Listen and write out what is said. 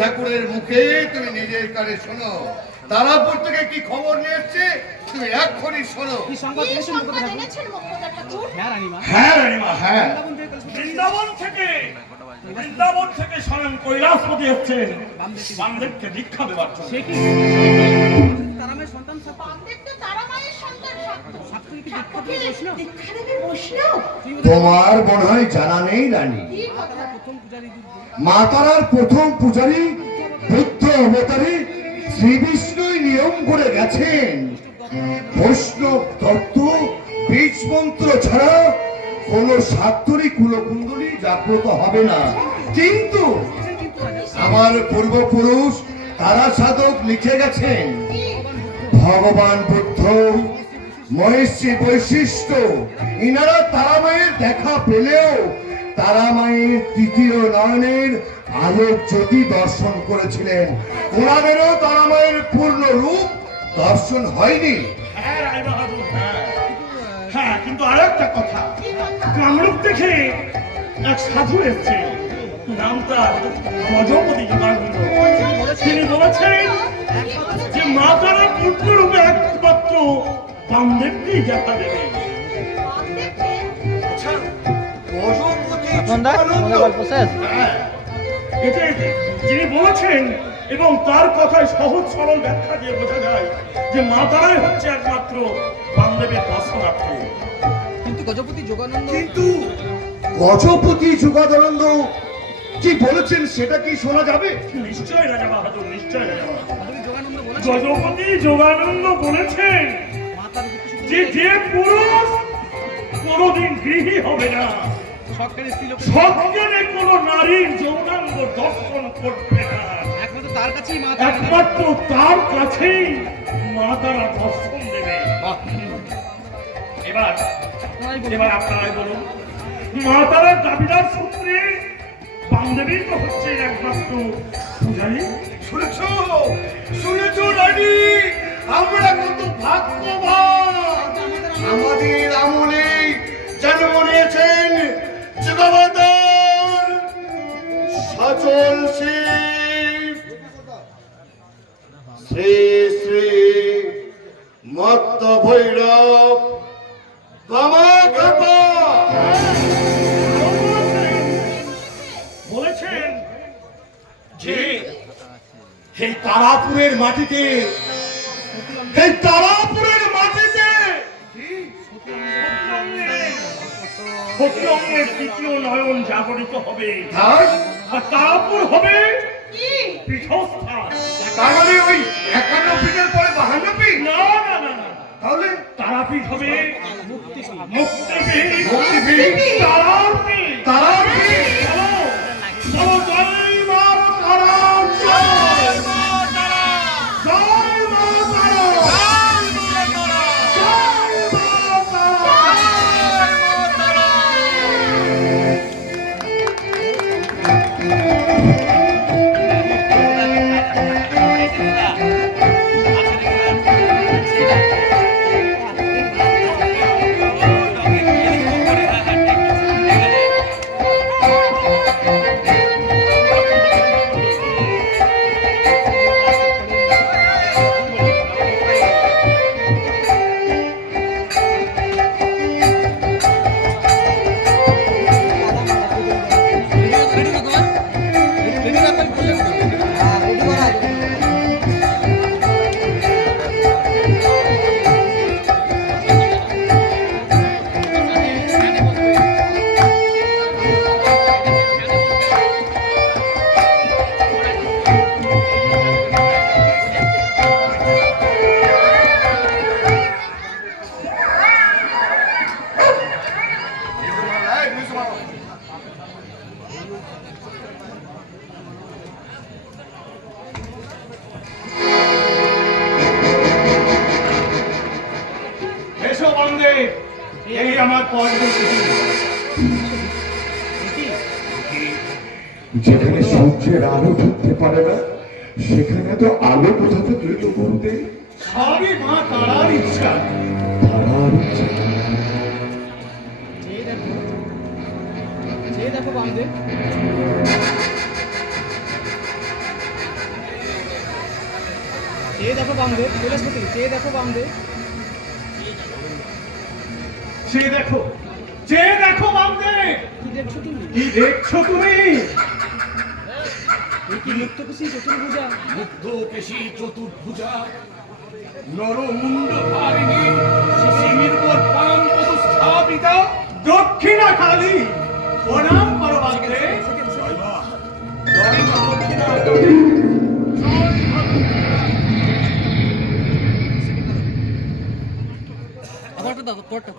ঠাকুরের মুখে তুমি নিজের কানে শোনো। তারাপুর থেকে কি খবর নিয়ে এসছে তুমি এক্ষুনি শোনো। হ্যাঁ রানীমা, হ্যাঁ বৃন্দাবন থেকে স্বয়ং কৈলাসপতি এসেছেন বামদেবকে দীক্ষা দেওয়ার জন্য। তোমার মনে হয় জানা নেই রানী, মা তারার প্রথম পূজারী বুদ্ধ অবতারী শ্রী বিষ্ণুই নিয়ম করে গেছেন বৈষ্ণব তত্ত্ব বীজ মন্ত্র ছাড়া কোন সাত্তরী কুলকুণ্ডলী জাগ্রত হবে না। কিন্তু আমার পূর্বপুরুষ তারা সাধক লিখে গেছেন ভগবান বুদ্ধ মহেশী বৈশিষ্ট্য ইনারা তারামায়ের দেখা পেলেও তারামায়ের তৃতীয় নয়নের আলোক জ্যোতি দর্শন করেছিলেন। ওনাদেরও তারামায়ের পূর্ণ রূপ দর্শন হয়নি। হ্যাঁ, কিন্তু আর একটা কথা, কামরূপ থেকে এক সাধু এসছে, নাম তার গজপতি যোগানন্দ। তিনি বলেছেন যে মা তারা পূর্ণ রূপে একমাত্র বামদেবকেই দেখা দেবে। যিনি বলেছেন এবং তার কথায় সহজ সরল ব্যাখ্যা দিয়ে বোঝা যায় যে মা তারাই হচ্ছে একমাত্র বামদেবের দর্শনার্থী। কিন্তু গজপতি যোগানন্দ কি বলেছেন সেটা কি শোনা যাবে? নিশ্চয় রাজা বাহাদুর, নিশ্চয় রাজা বাহাদুর। গজপতি যোগানন্দ বলেছেন যে পুরুষ কোনদিন গৃহী হবে না, সজ্ঞানে কোন নারীর যৌনাঙ্গ দর্শন করবে না, একমাত্র তার কাছেই মা তারা দর্শন দেবে। এবার আপনারাই বলুন, মা তারার দাবিদার সূত্রে বামদেবী তো হচ্ছে একমাত্র পূজারী। শুনেছো রানী, আমরা কত ভাগ্যবান। আমাদের আমলে জন্ম নিয়েছেন যুগাবতার সচল শিব শ্রী শ্রী মত্ত ভৈরব কামাখ্যা। বলেছেন যে এই তারাপুরের মাটিতে সত্যঙ্গের তৃতীয় নয়ন জাগরিত হবে, আর তারাপুর হবে পীঠস্থান। তার মানে ওই 51 পীঠের পরে 52 পীঠ? না, তাহলে তারাপীঠ হবে মুক্তিপীঠ। তারাপীঠ। চলো জয় মা তারা, জয় মা তারা, জয় মা তারা, জয় মা তারা। এই আমার যেখানে সূর্যের আলো ঢুকতে পারে না সেখানে তো আলো কোথাতে তৈরি করতে সবই মা তারার ইচ্ছা। দেখো বামদেব চেয়ে দেখো বামদেব, কৈলাসপতি চেয়ে দেখো বামদেব। চেয়ে দেখো, চেয়ে দেখো বামদেব। কি দেখছো তুমি? কি দেখছো তুমি? এই কি মুক্তকুশী চতুর্ভুজা? মুগ্ধকেশী চতুর্ভুজা নরমুণ্ড ধারিণী শিশির উপর পান্ত স্থাপিতা দক্ষিণা কালী, প্রণাম করো বামদেব। জয় মা দক্ষিণা কালী। আবার একটা দাও, পরটা।